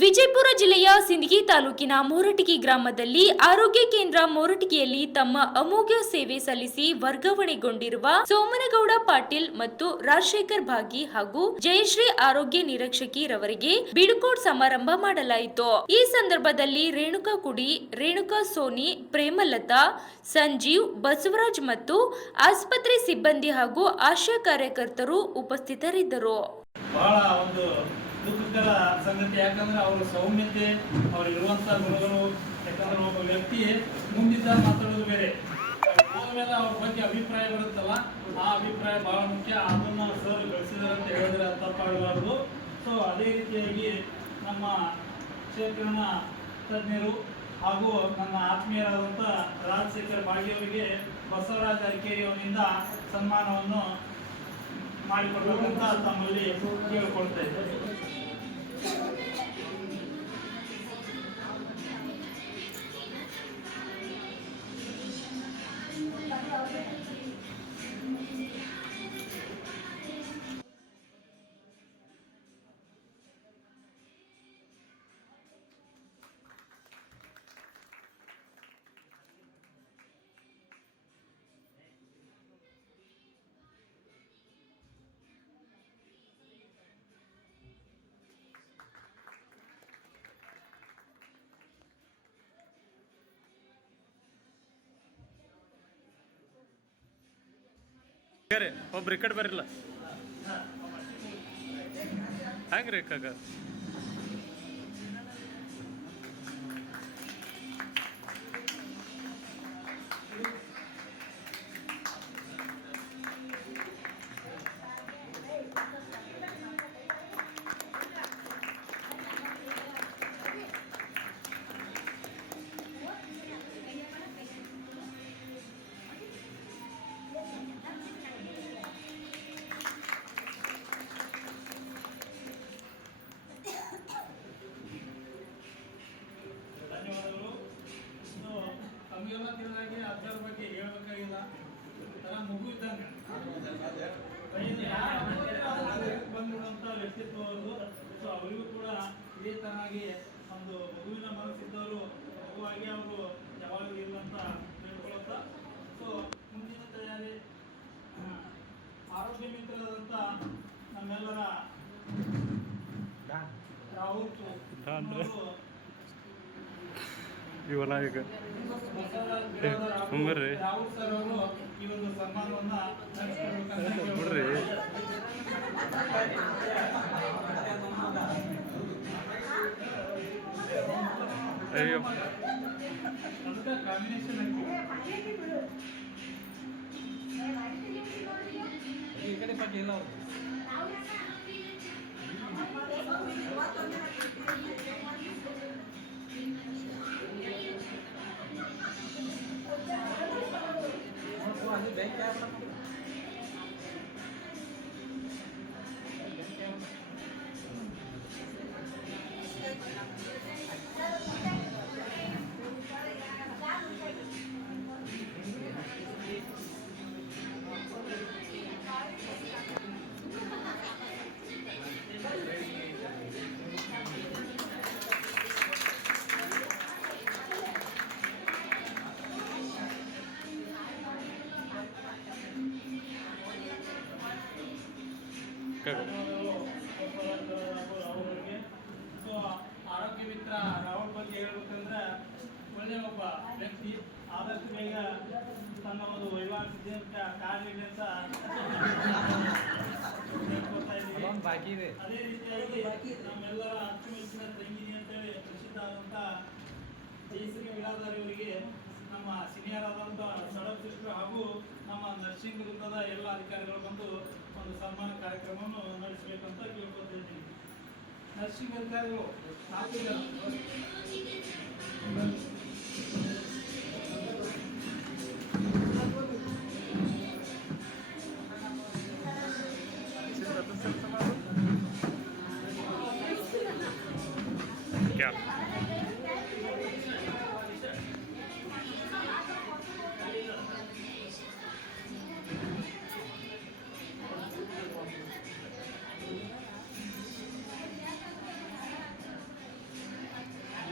ವಿಜಯಪುರ ಜಿಲ್ಲೆಯ ಸಿಂದಗಿ ತಾಲೂಕಿನ ಮೋರಟಗಿ ಗ್ರಾಮದಲ್ಲಿ ಆರೋಗ್ಯ ಕೇಂದ್ರ ಮೋರಟಗಿಯಲ್ಲಿ ತಮ್ಮ ಅಮೋಘ ಸೇವೆ ಸಲ್ಲಿಸಿ ವರ್ಗಾವಣೆಗೊಂಡಿರುವ ಸೋಮನಗೌಡ ಪಾಟೀಲ್ ಮತ್ತು ರಾಜಶೇಖರ್ ಭಾಗಿ ಹಾಗೂ ಜಯಶ್ರೀ ಆರೋಗ್ಯ ನಿರೀಕ್ಷಕಿ ರವರಿಗೆ ಬೀಳ್ಕೊಡುಗೆ ಸಮಾರಂಭ ಮಾಡಲಾಯಿತು. ಈ ಸಂದರ್ಭದಲ್ಲಿ ರೇಣುಕಾ ಕುಡಿ, ರೇಣುಕಾ ಸೋನಿ, ಪ್ರೇಮಲತಾ, ಸಂಜೀವ್, ಬಸವರಾಜ್ ಮತ್ತು ಆಸ್ಪತ್ರೆ ಸಿಬ್ಬಂದಿ ಹಾಗೂ ಆಶಾ ಕಾರ್ಯಕರ್ತರು ಉಪಸ್ಥಿತರಿದ್ದರು. ದುಃಖಕರ ಸಂಗತಿ. ಯಾಕಂದ್ರೆ ಅವರ ಸೌಮ್ಯತೆ, ಅವರಿರುವಂಥ ಗುಣಗಳು, ಯಾಕಂದ್ರೆ ಒಬ್ಬ ವ್ಯಕ್ತಿ ಮುಂದಿದ್ದ ಮಾತಾಡೋದು ಬೇರೆ, ಆಮೇಲೆ ಅವ್ರ ಬಗ್ಗೆ ಅಭಿಪ್ರಾಯ ಬರುತ್ತಲ್ಲ, ಆ ಅಭಿಪ್ರಾಯ ಬಹಳ ಮುಖ್ಯ. ಅದನ್ನು ಸರ್ ಗಳಿಸಿದಾರೆ ಅಂತ ಹೇಳಿದ್ರೆ ತಪ್ಪಾಗಬಾರ್ದು. ಸೊ ಅದೇ ರೀತಿಯಾಗಿ ನಮ್ಮ ಕ್ಷೇತ್ರನ ತಜ್ಞರು ಹಾಗೂ ನನ್ನ ಆತ್ಮೀಯರಾದಂಥ ರಾಜಶೇಖರ್ ಭಾಗಿಯವರಿಗೆ ಬಸವರಾಜ್ ಅರಕೇರಿ ಅವರಿಂದ ಸನ್ಮಾನವನ್ನು ಮಾಡಿಕೊಡ್ಬೇಕಂತ ತಮ್ಮಲ್ಲಿ ಕೇಳಿಕೊಳ್ತಾ ಇದ್ದಾರೆ. ಒಬ್ರು ಈ ಕಡೆ ಬರಲ್ಲ ಹ್ಯಾಂಗ್ರಿ ಕಾಗ ನಮಗೆಲ್ಲ ತಿಳಿದಾಗೆ ಅದರ ಬಗ್ಗೆ ಹೇಳ್ಬೇಕಾಗಿಲ್ಲ. ತರ ಮಗು ಇದ್ದಂಗೆ ಬಂದ್ಬಿಡುವಂಥ ವ್ಯಕ್ತಿತ್ವ ಅವ್ರದ್ದು. ಸೊ ಅವರಿಗೂ ಕೂಡ ಇದೇ ತರನಾಗಿ ಒಂದು ಮಗುವಿನ ಮನಸ್ಸಿದ್ದವರು ಮಗುವಾಗಿ ಅವರು ಯಾವಾಗಲೂ ಇರುವಂತ ತಿಳ್ಕೊಳುತ್ತಾ. ಸೊ ಮುಂದಿನ ತಯಾರಿ ಆರೋಗ್ಯ ಮಿತ್ರರಾದಂಥ ನಮ್ಮೆಲ್ಲರ ರಾಹುಲ್ ಇವನಾಯಕ ಬರ್ರಿ ರಾಹುಲ್ ಸರ್ ಅವರು ಈ ಒಂದು ಸನ್ಮಾನವನ್ನ ಬಿಡ್ರಿ. ಅಯ್ಯೋ ಅದಕ್ಕೆ ಕಾಂಬಿನೇಷನ್ ಈ ಕಡೆ ಬಗ್ಗೆ ಎಲ್ಲ ಅವರಿಗೆ. ಸೊ ಆರೋಗ್ಯ ಮಿತ್ರ ರಾಹುಲ್ ಬಗ್ಗೆ ಹೇಳ್ಬೇಕಂದ್ರೆ ಒಳ್ಳೆಯ ಒಬ್ಬ ವ್ಯಕ್ತಿ. ಆದಷ್ಟು ಬೇಗ ತನ್ನ ಒಂದು ವೈವಾಹಿಕ ಕಾರ್ಯಕ್ಕೆ ಅಂತ ಹೇಳ್ಕೊಳ್ತಾ ಇದ್ದೀವಿ. ಅದೇ ರೀತಿಯಾಗಿ ನಮ್ಮೆಲ್ಲರ ಅಚ್ಚುಮೆಚ್ಚಿನ ತಂಗಿನಿ ಅಂತೇಳಿ ಪ್ರಸಿದ್ಧ ಆದಂಥ ಜಯಶ್ರೀ ವಿಳಾದಾರಿ ಅವರಿಗೆ ನಮ್ಮ ಸೀನಿಯರ್ ಆದಂಥ ಸಡಕ್ ಸಿಸ್ಟರ್ ಹಾಗೂ ನಮ್ಮ ನರ್ಸಿಂಗ್ ವೃಂದದ ಎಲ್ಲ ಅಧಿಕಾರಿಗಳು ಬಂದು ಒಂದು ಸನ್ಮಾನ ಕಾರ್ಯಕ್ರಮವನ್ನು ನಡೆಸಬೇಕಂತ ಕೇಳ್ಕೊತಾ ಇದ್ದೀನಿ. ನರ್ಸಿಂಗ್ ಅಧಿಕಾರಿಗಳು 4 ಜನ. क्या